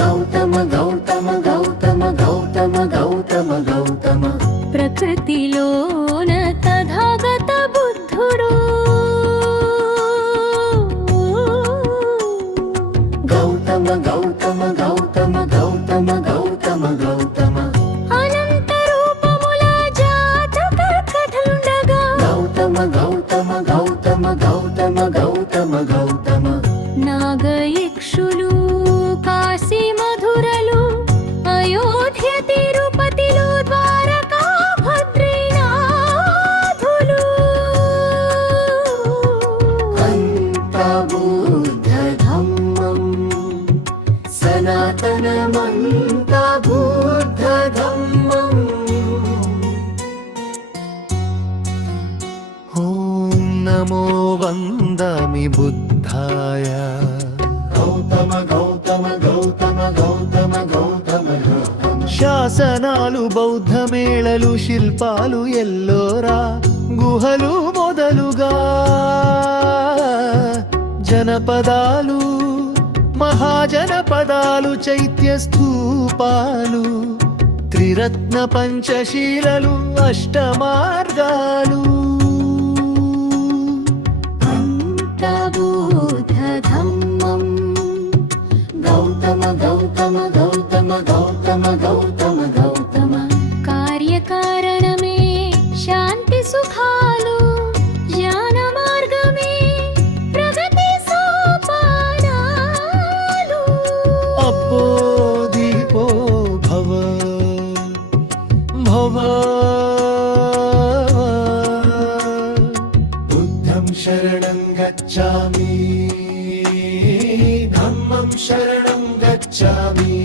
గౌతమ గౌతమ గౌతమ గౌతమ గౌతమ గౌతమ ప్రకృతిలోన తథాగత బుద్ధుడు గౌతమ గౌతమ గౌతమ గౌతమ గౌతమ గౌతమ అనంత రూపముల జాతక కథలుండగా గౌతమ గౌతమ గౌతమ గౌతమ గౌతమ గౌతమ నాగయక్షులు కాశీ మధురలు అయోధ్య తిరుపతిలో ద్వారకా భద్రీనాథులు అంత బుద్ధ ధమ్మం సనాతనమంత బుద్ధ ధమ్మం ఓం నమో వందామి బుద్ధాయ గౌతమ గౌతమ గౌతమ గౌతమ గౌతమ గౌతమ శాసనాలు బౌద్ధ మేళలు శిల్పాలు ఎల్లోరా గుహలు మొదలుగా జనపదాలు మహాజనపదాలు చైత్య స్తూపాలు త్రిరత్న పంచశీలలు అష్టమార్గాలు అంత బుద్ధ ధమ్మం గౌతమ గౌతమ గౌతమ గౌతమ గౌతమ గౌతమ కార్యకారణమే శాంతి సుఖాలు జ్ఞాన మార్గమే ప్రగతి సోపానాలు అప్పో దీపో భవ భవ బుద్ధం శరణం గచ్ఛామి ధమ్మం శరణం గచ్ఛామి